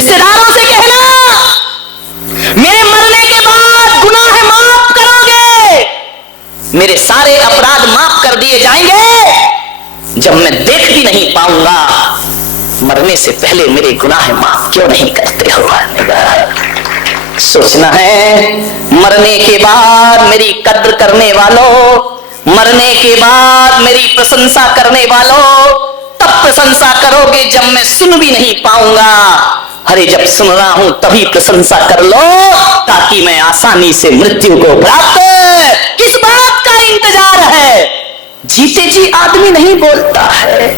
रिश्तेदारों से कहना मेरे मरने के बाद गुनाह माफ करोगे, मेरे सारे अपराध माफ कर दिए जाएंगे। जब मैं देख भी नहीं पाऊंगा, मरने से पहले मेरे गुनाह माफ क्यों नहीं करते हो? सोचना है, मरने के बाद मेरी कद्र करने वालों, मरने के बाद मेरी प्रशंसा करने वालों, तब प्रशंसा करोगे जब मैं सुन भी नहीं पाऊंगा। अरे जब सुन रहा हूं तभी प्रशंसा कर लो, ताकि मैं आसानी से मृत्यु को प्राप्त। किस बात का इंतजार है? जीते जी आदमी नहीं बोलता है,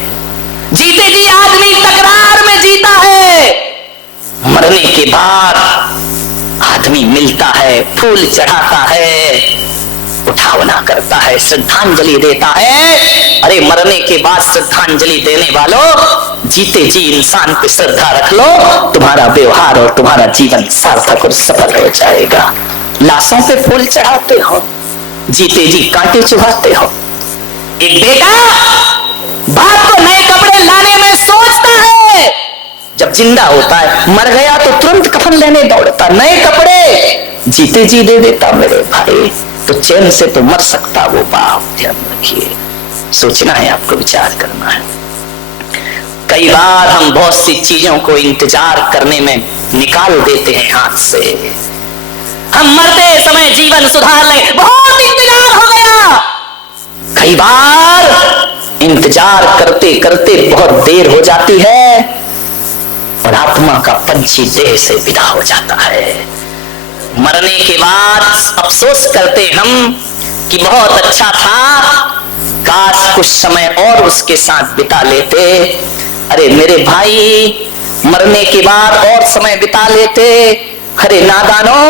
जीते जी आदमी तकरार में जीता है। मरने के बाद आदमी मिलता है, फूल चढ़ाता है, उठावना करता है, श्रद्धांजलि देता है। अरे मरने के बाद श्रद्धांजलि देने वालों, जीते जी इंसान पे श्रद्धा रख लो, तुम्हारा व्यवहार और तुम्हारा जीवन सार्थक और सफल हो जाएगा। लाशों पे फूल चढ़ाते हो, जीते जी कांटे चुभाते हो। एक बेटा बाप को नए कपड़े लाने में सोचता है, जब जिंदा होता है, मर गया तो तुरंत कफन लेने दौड़ता, नए कपड़े जीते जी दे देता। मेरे भाई, तो चैन से तो मर सकता वो बाप। ध्यान रखिए, सोचना है आपको, विचार करना है। कई बार हम बहुत सी चीजों को इंतजार करने में निकाल देते हैं हाथ से। हम मरते समय जीवन सुधार ले, बहुत इंतजार हो गया। कई बार इंतजार करते करते बहुत देर हो जाती है और आत्मा का पंछी देह से विदा हो जाता है। मरने के बाद अफसोस करते हम कि बहुत अच्छा था, काश कुछ समय और उसके साथ बिता लेते। अरे मेरे भाई, मरने के बाद और समय बिता लेते। अरे नादानो,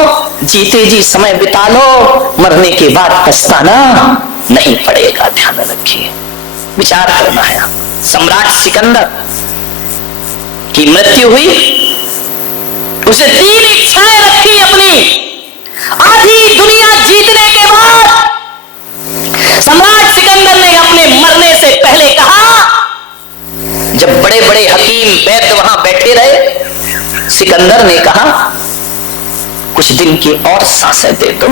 जीते जी समय बिता लो, मरने के बाद पछताना नहीं पड़ेगा। ध्यान रखिए, विचार करना है आप। सम्राट सिकंदर की मृत्यु हुई, उसे 3 इच्छाएं रखी अपनी। आधी दुनिया जीतने के बाद सम्राट सिकंदर ने अपने मरने से पहले कहा, जब बड़े बड़े हकीम वैद्य वहां बैठे रहे, सिकंदर ने कहा कुछ दिन की और सांसें दे दो।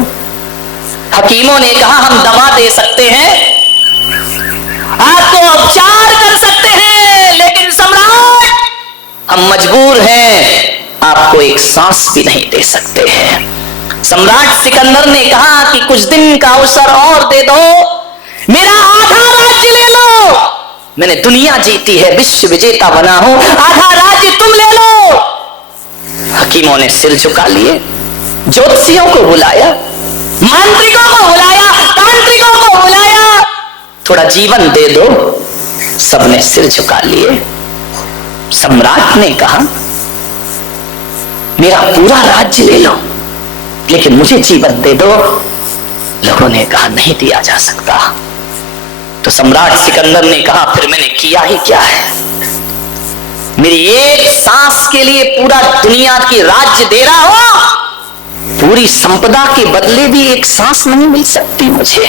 हकीमों ने कहा हम दवा दे सकते हैं, आपको उपचार कर सकते हैं, लेकिन सम्राट हम मजबूर हैं, आपको एक सांस भी नहीं दे सकते हैं। सम्राट सिकंदर ने कहा कि कुछ दिन का अवसर और दे दो, मेरा आधा राज्य ले लो। मैंने दुनिया जीती है, विश्व विजेता बना हूं, आधा राज्य तुम ले लो। हकीमों ने सिर झुका लिए, ज्योतिषियों को बुलाया, मांत्रिकों को बुलाया, तांत्रिकों को बुलाया, थोड़ा जीवन दे दो। सबने सिर झुका लिए। सम्राट ने कहा मेरा पूरा राज्य ले लो, लेकिन मुझे जीवन दे दो। लोगों ने कहा नहीं दिया जा सकता। तो सम्राट सिकंदर ने कहा फिर मैंने किया ही क्या है? मेरी एक सांस के लिए पूरा दुनिया की राज्य दे रहा हो, पूरी संपदा के बदले भी एक सांस नहीं मिल सकती मुझे,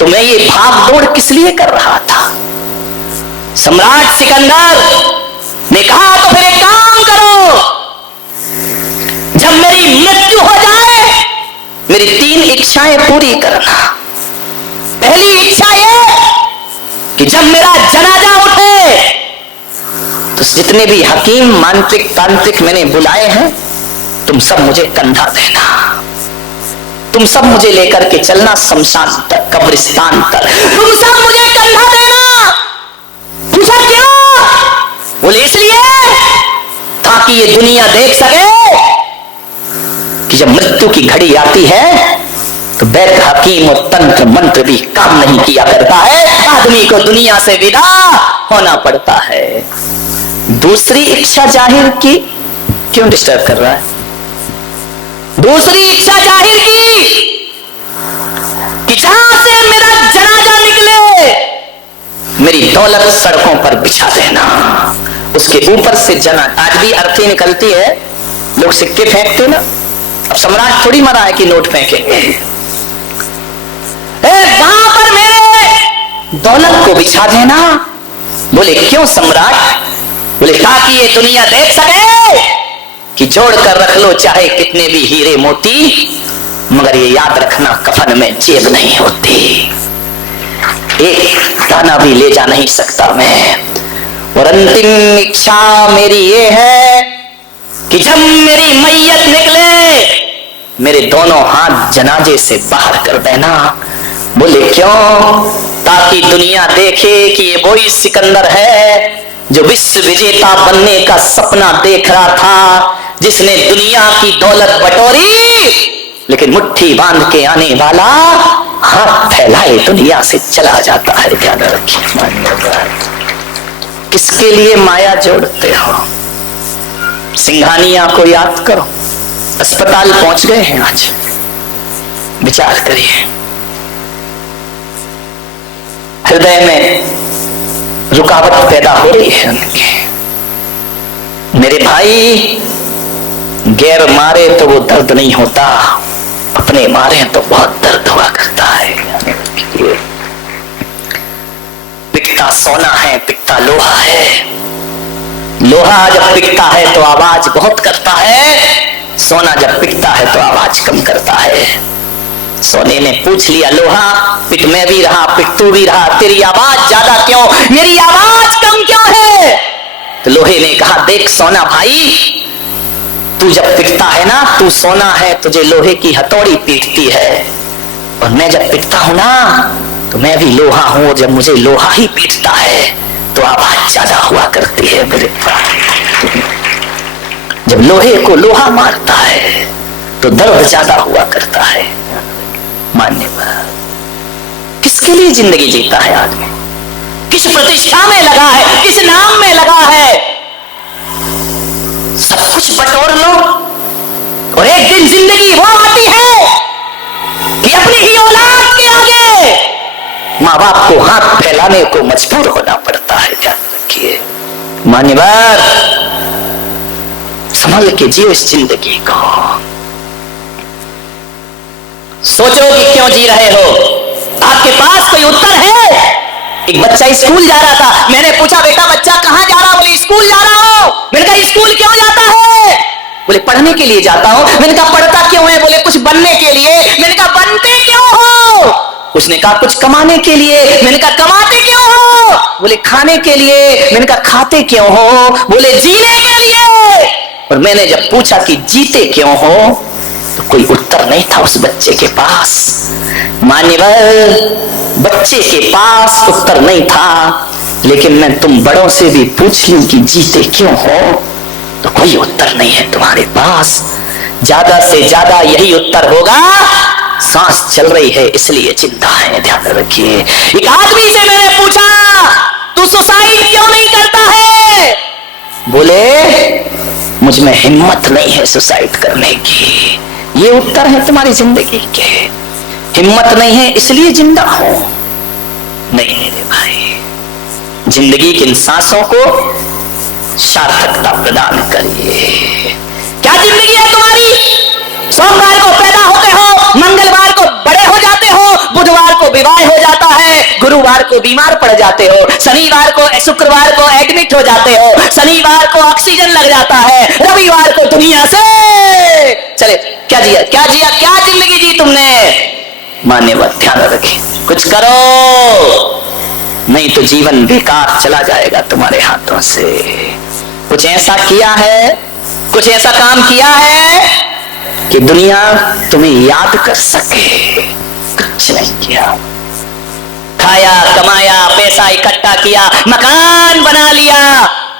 तो मैं ये भाग दौड़ किस लिए कर रहा था? सम्राट सिकंदर ने कहा तो फिर एक काम करो, जब मेरी मृत्यु हो जाए मेरी 3 इच्छाएं पूरी करना। पहली इच्छा ये कि जब मेरा जनाजा उठे तो जितने भी हकीम मांत्रिक तांत्रिक मैंने बुलाए हैं, तुम सब मुझे कंधा देना, तुम सब मुझे लेकर के चलना शमशान तक, कब्रिस्तान तक, तुम सब मुझे कंधा देना। पूछा क्यों? बोले इसलिए ताकि ये दुनिया देख सके कि जब मृत्यु की घड़ी आती है तो वैद्य हकीम और तंत्र मंत्र भी काम नहीं किया करता है, आदमी को दुनिया से विदा होना पड़ता है। दूसरी इच्छा जाहिर की, क्यों डिस्टर्ब कर रहा है? दूसरी इच्छा जाहिर की कि जहां से मेरा जनाजा निकले मेरी दौलत सड़कों पर बिछा देना, उसके ऊपर से जना। आज भी अर्थी निकलती है, लोग सिक्के फेंकते ना, अब सम्राट थोड़ी मरा है कि नोट फेंकेंगे। वहां पर मेरे दौलत को बिछा देना। बोले क्यों सम्राट? बोले ताकि ये दुनिया देख सके कि जोड़ कर रख लो चाहे कितने भी हीरे मोती, मगर ये याद रखना कफन में जेब नहीं होती, एक दाना भी ले जा नहीं सकता मैं। और अंतिम इच्छा मेरी ये है कि जब मेरी मैयत निकले मेरे दोनों हाथ जनाजे से बाहर कर देना। बोले क्यों? ताकि दुनिया देखे कि ये वही सिकंदर है जो विश्व विजेता बनने का सपना देख रहा था, जिसने दुनिया की दौलत बटोरी लेकिन मुट्ठी बांध के आने वाला हाथ फैलाए दुनिया से चला जाता है। ध्यान रखिए, किसके लिए माया जोड़ते हो? सिंघानिया को याद करो, अस्पताल पहुंच गए हैं आज, विचार करिए। हृदय में रुकावट पैदा हो रही है उनके। मेरे भाई, गैर मारे तो वो दर्द नहीं होता, अपने मारे तो बहुत दर्द हुआ करता है। पिघता सोना है, पिघता लोहा है। लोहा जब पिघता है तो आवाज बहुत करता है, सोना जब पिघता है तो आवाज कम करता है। सोने ने पूछ लिया लोहा, पिट में भी रहा, पिट तू भी रहा, तेरी आवाज ज्यादा क्यों, मेरी आवाज कम क्यों है? तो लोहे ने कहा, देख सोना भाई, तू जब पिटता है ना, तू सोना है, तुझे लोहे की हथौड़ी पीटती है, और मैं जब पिटता हूं ना तो मैं भी लोहा हूं, जब मुझे लोहा ही पीटता है तो आवाज ज्यादा हुआ करती है मेरे पास। जब लोहे को लोहा मारता है तो दर्द ज्यादा हुआ करता है। मानने पर किसके लिए जिंदगी जीता है आदमी? किस प्रतिष्ठा में लगा है, किस नाम में लगा है? सब कुछ बटोर लो और एक दिन जिंदगी वो आती है कि अपनी ही औलाद के आगे माँ बाप को हाथ फैलाने को मजबूर होना पड़ता है। ध्यान रखिए मान्यवर, संभल के जियो इस जिंदगी को। सोचो कि क्यों जी रहे हो, आपके पास कोई उत्तर है? एक बच्चा स्कूल जा रहा था, मैंने पूछा बेटा बच्चा कहां जा रहा हो? बोले स्कूल जा रहा हो। मैंने कहा स्कूल क्यों जाता है? बोले पढ़ने के लिए जाता हूं। मैंने कहा पढ़ता क्यों है? बोले कुछ बनने के लिए। मैंने कहा बनते क्यों हो? उसने कहा कुछ कमाने के लिए। मैंने कहा कमाते क्यों हो? बोले खाने के लिए। मैंने कहा खाते क्यों हो? बोले जीने के लिए। और मैंने जब पूछा कि जीते क्यों हो तो कोई उत्तर नहीं था उस बच्चे के पास। मान्यवर, बच्चे के पास उत्तर नहीं था, लेकिन मैं तुम बड़ों से भी पूछ लूं कि जीते क्यों हो तो कोई उत्तर नहीं है तुम्हारे पास। ज्यादा से ज्यादा यही उत्तर होगा, सांस चल रही है इसलिए जिंदा है। ध्यान रखिए। एक आदमी से मैंने पूछा तू सुसाइड क्यों नहीं करता है? बोले मुझ में हिम्मत नहीं है सुसाइड करने की। ये उत्तर है तुम्हारी जिंदगी के। हिम्मत नहीं है इसलिए जिंदा हो? नहीं मेरे भाई, जिंदगी की इन सांसों को सार्थकता प्रदान करिए। क्या जिंदगी है तुम्हारी? सोमवार को पैदा होते हो, मंगलवार को बड़े हो जाते हो, बुधवार को विवाह हो जाता है, गुरुवार को बीमार पड़ जाते हो, शनिवार को शुक्रवार को एडमिट हो जाते हो, शनिवार को ऑक्सीजन लग जाता है, रविवार को दुनिया से चले। क्या जिया, क्या जिया, क्या जिंदगी जी तुमने? मान्यवर ध्यान रखें, कुछ करो, नहीं तो जीवन बेकार चला जाएगा तुम्हारे हाथों से। कुछ ऐसा किया है, कुछ ऐसा काम किया है कि दुनिया तुम्हें याद कर सके? कुछ नहीं किया। खाया, कमाया, पैसा इकट्ठा किया, मकान बना लिया।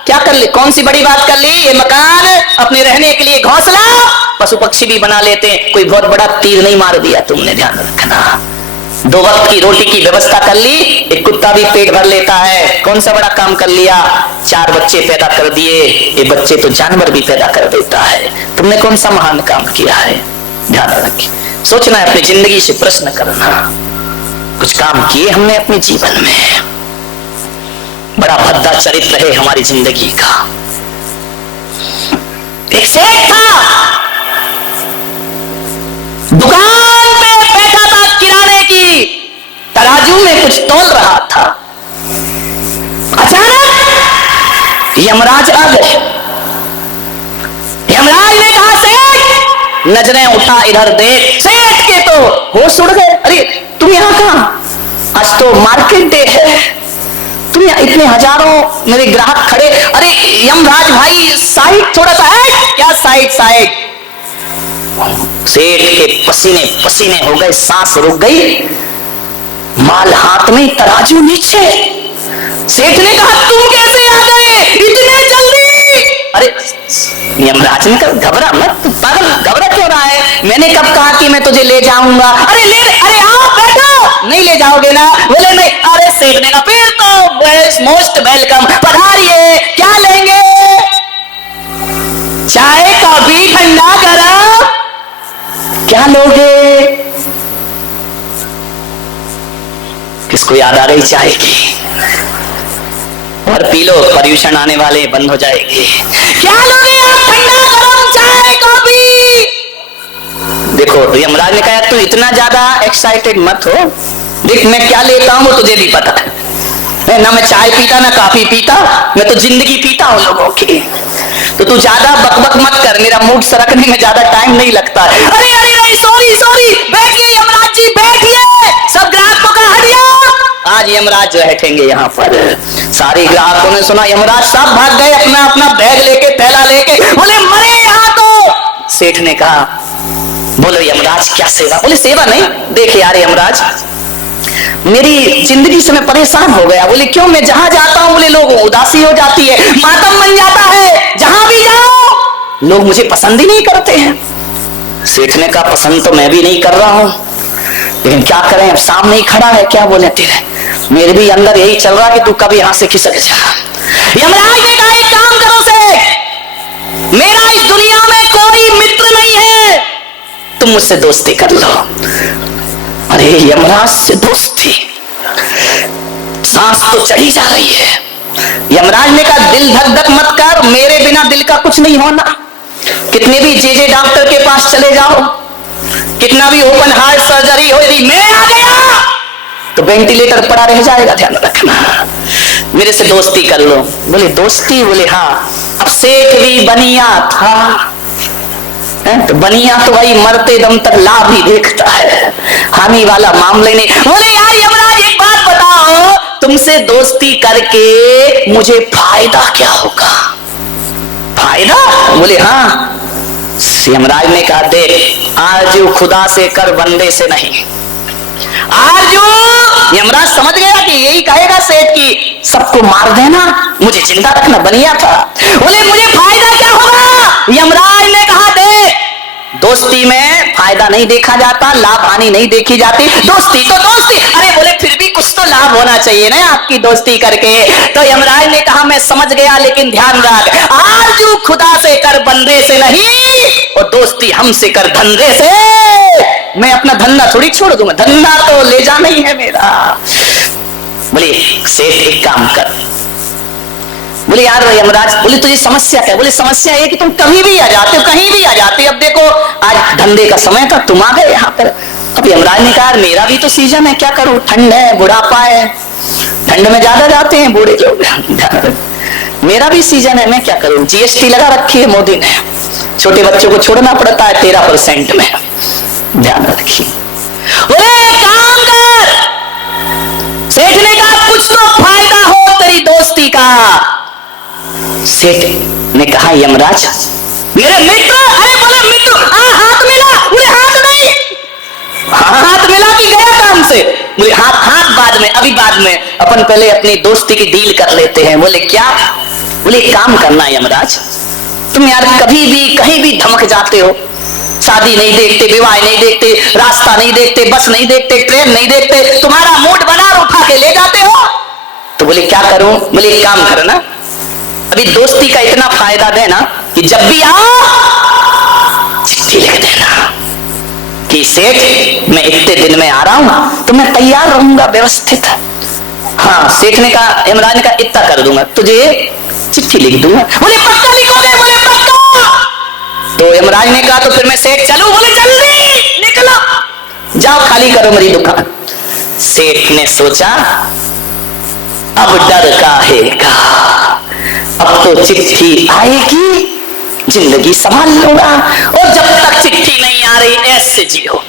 क्या कर ली? कौन सी बड़ी बात कर ली? ये मकान, अपने रहने के लिए घोंसला, पशु पक्षी भी बना लेते हैं। कोई बहुत बड़ा तीर नहीं मार दिया तुमने, ध्यान रखना। 2 वक्त की रोटी की व्यवस्था कर ली, एक कुत्ता भी पेट भर लेता है। कौन सा बड़ा काम कर लिया? 4 बच्चे पैदा कर दिए। ये बच्चे तो जानवर भी पैदा कर देता है। तुमने कौन सा महान काम किया है? ध्यान रखिए, सोचना है, अपनी जिंदगी से प्रश्न करना। कुछ काम किए हमने अपने जीवन में? बड़ा भद्दा चरित्र है हमारी जिंदगी का। एक सेठ था, दुकान पे बैठा था किराने की, तराजू में कुछ तोल रहा था। अचानक यमराज आ गए। यमराज ने कहा सेठ, नजरें उठा इधर देख। सेठ के तो होश उड़ गए। अरे तुम यहाँ कहां? आज तो मार्केट डे है, तुम यहाँ इतने हजारों मेरे ग्राहक खड़े। अरे यमराज भाई साइड थोड़ा सा है क्या? Side side. सेठ के पसीने पसीने हो गए, सांस रुक गई, माल हाथ में, तराजू नीचे। सेठ ने कहा तुम कैसे आ गए इतने जल्दी? अरे यमराज ने कहा घबरा मत, तू पागल, घबरा क्यों रहा है? मैंने कब कहा कि मैं तुझे ले जाऊंगा? अरे आओ बैठो। नहीं ले जाओगे ना? बोले नहीं। अरे सेठ ने कहा फिर तो मोस्ट वेलकम, पधारिए, क्या लेंगे? चाय, कॉफी, ठंडा, गरम, क्या लोगे? किसको याद आ गई चाय की? और पी लो, पर्यूषण आने वाले बंद हो जाएगी। क्या लोगे आप? ठंडा, गरम, चाय, कॉफी? देखो यमराज ने कहा तू इतना ज्यादा एक्साइटेड मत हो, देख मैं क्या लेता हूं तुझे भी पता है ना। मैं चाय पीता ना कॉफी पीता, मैं तो जिंदगी पीता हूं लोगों की। तो तू ज्यादा बकबक मत कर, मेरा मूड सरकने में ज्यादा टाइम नहीं लगता है। अरे अरे नहीं, सॉरी सॉरी, बैठिए यमराज जी बैठिए, सब ग्राहकों का हटिया। आज यमराज बैठेंगे यहाँ पर। सारे ग्राहकों ने सुना यमराज साहब भाग गए अपना अपना बैग लेके, थैला लेके, बोले मरे यहाँ तो। सेठ ने कहा बोलो यमराज क्या सेवा? बोले सेवा नहीं, देख यार यमराज मेरी जिंदगी से मैं परेशान हो गया। बोले क्यों? मैं जहां जाता हूं बोले लोग उदासी हो जाती है, मातम बन जाता है, जहां भी जाओ लोग मुझे पसंद ही नहीं करते हैं। सेठ ने कहा पसंद तो मैं भी नहीं कर रहा हूं, लेकिन क्या करें, अब सामने ही खड़ा है, क्या बोले तेरे, मेरे भी अंदर यही चल रहा कि तू कभी यहां से खिसक जा। यमराज ने कहा एक काम करो सेठ, मेरा इस दुनिया में कोई मित्र नहीं है, तुम मुझसे दोस्ती कर लो। अरे यमराज से दोस्ती, सांस तो चढ़ी जा रही है। यमराज ने कहा दिल धक धक मत कर, मेरे बिना दिल का कुछ नहीं होना। कितने भी जे डॉक्टर के पास चले जाओ, कितना भी ओपन हार्ट सर्जरी हो, यदि मैं आ गया तो वेंटिलेटर पड़ा रह जाएगा, ध्यान रखना। मेरे से दोस्ती कर लो। बोले दोस्ती? बोले हाँ। अब सेठ भी बनिया था, तो बनिया तो भाई मरते दम तक लाभ ही देखता है, हानि वाला मामले नहीं। बोले यार यमराज एक बात बताओ, तुमसे दोस्ती करके मुझे फायदा क्या होगा? फायदा? बोले हाँ। यमराज ने कहा देख, आरजू खुदा से कर, बंदे से नहीं। आरजू, यमराज समझ गया कि यही कहेगा सेठ की सबको मार देना, मुझे जिंदा रखना, बनिया था। बोले मुझे फायदा क्या होगा? यमराज ने कहा देख, दोस्ती में फायदा नहीं देखा जाता, लाभ हानि नहीं देखी जाती, दोस्ती तो दोस्ती। अरे बोले फिर भी कुछ तो लाभ होना चाहिए ना आपकी दोस्ती करके। तो यमराज ने कहा मैं समझ गया, लेकिन ध्यान रख, आरजू खुदा से कर, बंदे से नहीं, और दोस्ती हमसे कर, धंधे से। मैं अपना धंधा थोड़ी छोड़ दूंगा, धंधा तो ले जाना ही है मेरा। बोले सेठ एक काम कर। बोले यार यमराज, बोले तुझे समस्या क्या? बोले समस्या है कि तुम कभी भी आ जाते हो, कहीं भी आ जाते हो। अब देखो आज धंधे का समय था, तुम आ गए यहाँ पर। अब यमराज ने कहा मेरा भी तो सीजन है, क्या करूं, ठंड है, बुढ़ापा है, ठंड में ज्यादा जाते हैं बूढ़े लोग, मेरा भी सीजन है, मैं क्या करूं। जीएसटी लगा रखी है मोदी ने, छोटे बच्चों को छोड़ना पड़ता है 13% में, ध्यान रखिए। बोले काम कर। सेठ ने कहा कुछ तो फायदा हो तेरी दोस्ती का। सेठ ने कहा यमराज मेरे मित्र। अरे बोले मित्र, हाथ मिला। बोले हाथ नहीं, हाथ मिला कि गया काम से? बोले हाथ बाद में, अभी बाद में, अपन पहले अपनी दोस्ती की डील कर लेते हैं। बोले क्या? बोले काम करना यमराज, तुम यार कभी भी कहीं भी धमक जाते हो, शादी नहीं देखते, विवाह नहीं देखते, रास्ता नहीं देखते, बस नहीं देखते, ट्रेन नहीं देखते, तुम्हारा मूड बना उठा के ले जाते हो। तो बोले क्या करूं? बोले एक काम करना, अभी दोस्ती का इतना फायदा देना कि जब भी आओ चिट्ठी लिख देना कि सेठ मैं इतने दिन में आ रहा हूं, तो मैं तैयार रहूंगा व्यवस्थित। हाँ, सेठ ने कहा, यमराज ने कहा इतना कर दूंगा, तुझे चिट्ठी लिख दूंगा। बोले पक्का लिखोगे? बोले पक्का। तो यमराज ने कहा तो फिर मैं सेठ चलूं? बोले जल्दी निकलो, जाओ खाली करो मेरी दुकान। सेठ ने सोचा अब डर काहे का, अब तो चिट्ठी आएगी, जिंदगी संभाल लूंगा। और जब तक चिट्ठी नहीं आ रही ऐसे जियो,